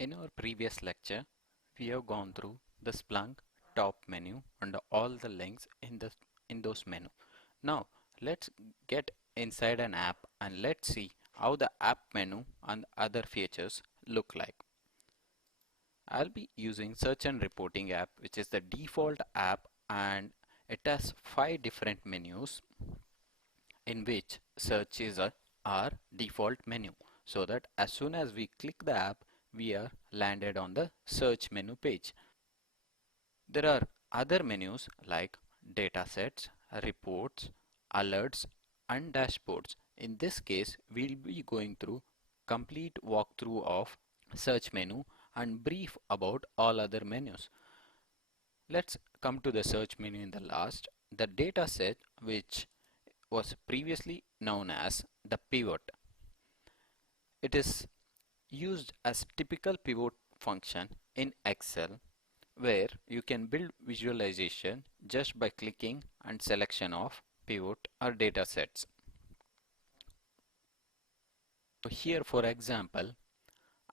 In our previous lecture, we have gone through the Splunk top menu and all the links in those menu. Now let's get inside an app and let's see how the app menu and other features look like. I'll be using search and reporting app, which is the default app, and it has 5 different menus in which search is our default menu, so that as soon as we click the app we are landed on the search menu page. There are other menus like datasets, reports, alerts and dashboards. In this case we'll be going through complete walkthrough of search menu and brief about all other menus. Let's come to the search menu in the last. The dataset, which was previously known as the pivot. It is used as typical pivot function in Excel, where you can build visualization just by clicking and selection of pivot or data sets. So here for example,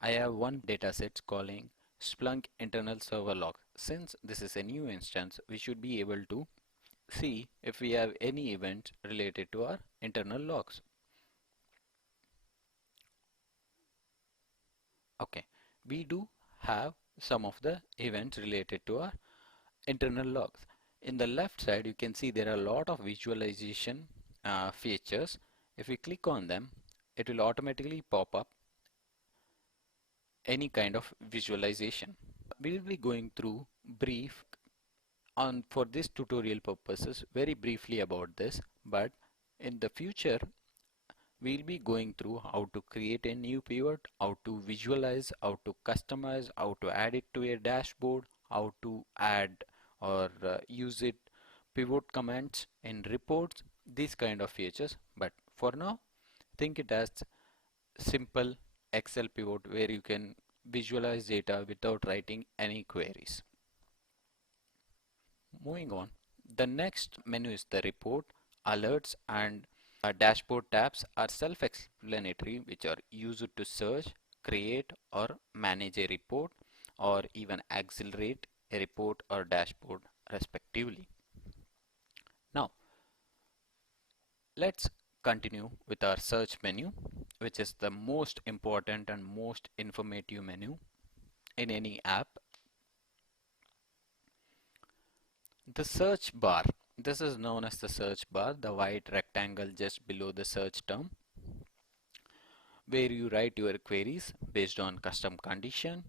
I have one dataset calling Splunk internal server log. Since this is a new instance, we should be able to see if we have any events related to our internal logs. Okay, we do have some of the events related to our internal logs. In the left side you can see there are a lot of visualization features. If we click on them, it will automatically pop up any kind of visualization. We will be going through brief on for this tutorial purposes very briefly about this, but in the future we'll be going through how to create a new pivot, how to visualize, how to customize, how to add it to a dashboard, how to add or use it pivot commands in reports, these kind of features. But for now, think it as simple Excel pivot where you can visualize data without writing any queries. Moving on, the next menu is the report, alerts and dashboard tabs are self-explanatory, which are used to search, create or manage a report or even accelerate a report or dashboard respectively. Now let's continue with our search menu, which is the most important and most informative menu in any app. The search bar. This is known as the search bar, the white rectangle just below the search term, where you write your queries based on custom condition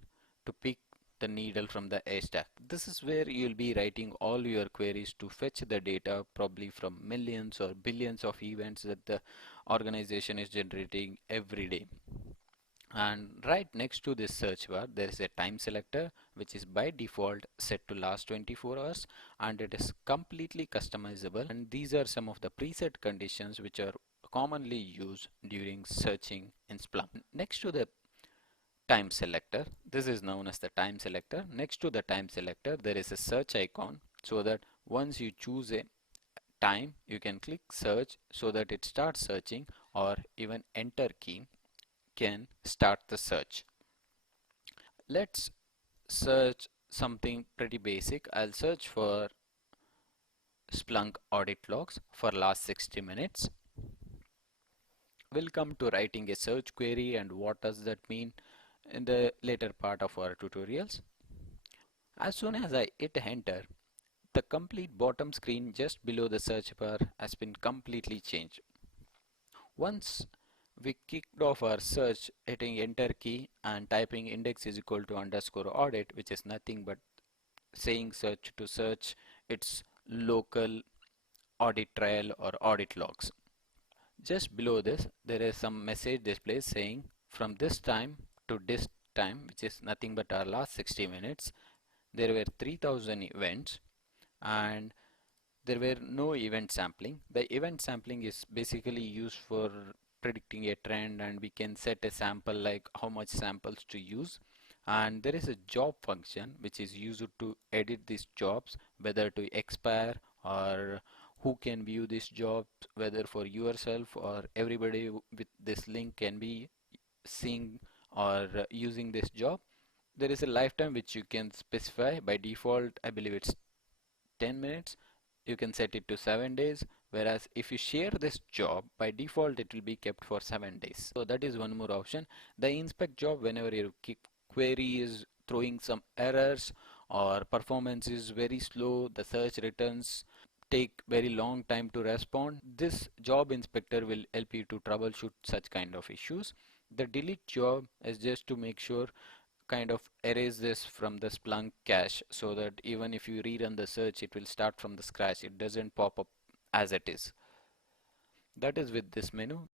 to pick the needle from the haystack. This is where you'll be writing all your queries to fetch the data, probably from millions or billions of events that the organization is generating every day. And right next to this search bar there is a time selector, which is by default set to last 24 hours, and it is completely customizable, and these are some of the preset conditions which are commonly used during searching in Splunk. Next to the time selector, this is known as the time selector. Next to the time selector there is a search icon, so that once you choose a time you can click search so that it starts searching, or even enter key can start the search. Let's search something pretty basic. I'll search for Splunk audit logs for last 60 minutes. We'll come to writing a search query and what does that mean in the later part of our tutorials. As soon as I hit enter, the complete bottom screen just below the search bar has been completely changed. Once we kicked off our search, hitting enter key and typing index is equal to underscore audit, which is nothing but saying search to search its local audit trail or audit logs. Just below this there is some message display saying from this time to this time, which is nothing but our last 60 minutes, there were 3000 events and there were no event sampling. The event sampling is basically used for predicting a trend, and we can set a sample like how much samples to use, and there is a job function which is used to edit these jobs, whether to expire or who can view these jobs, whether for yourself or everybody with this link can be seeing or using this job. There is a lifetime which you can specify. By default, I believe it's 10 minutes. You can set it to 7 days. Whereas if you share this job, by default it will be kept for 7 days. So that is one more option. The inspect job, whenever your query is throwing some errors or performance is very slow, the search returns take very long time to respond, this job inspector will help you to troubleshoot such kind of issues. The delete job is just to make sure, kind of erase this from the Splunk cache, so that even if you rerun the search, it will start from the scratch. It doesn't pop up as it is. That is with this menu.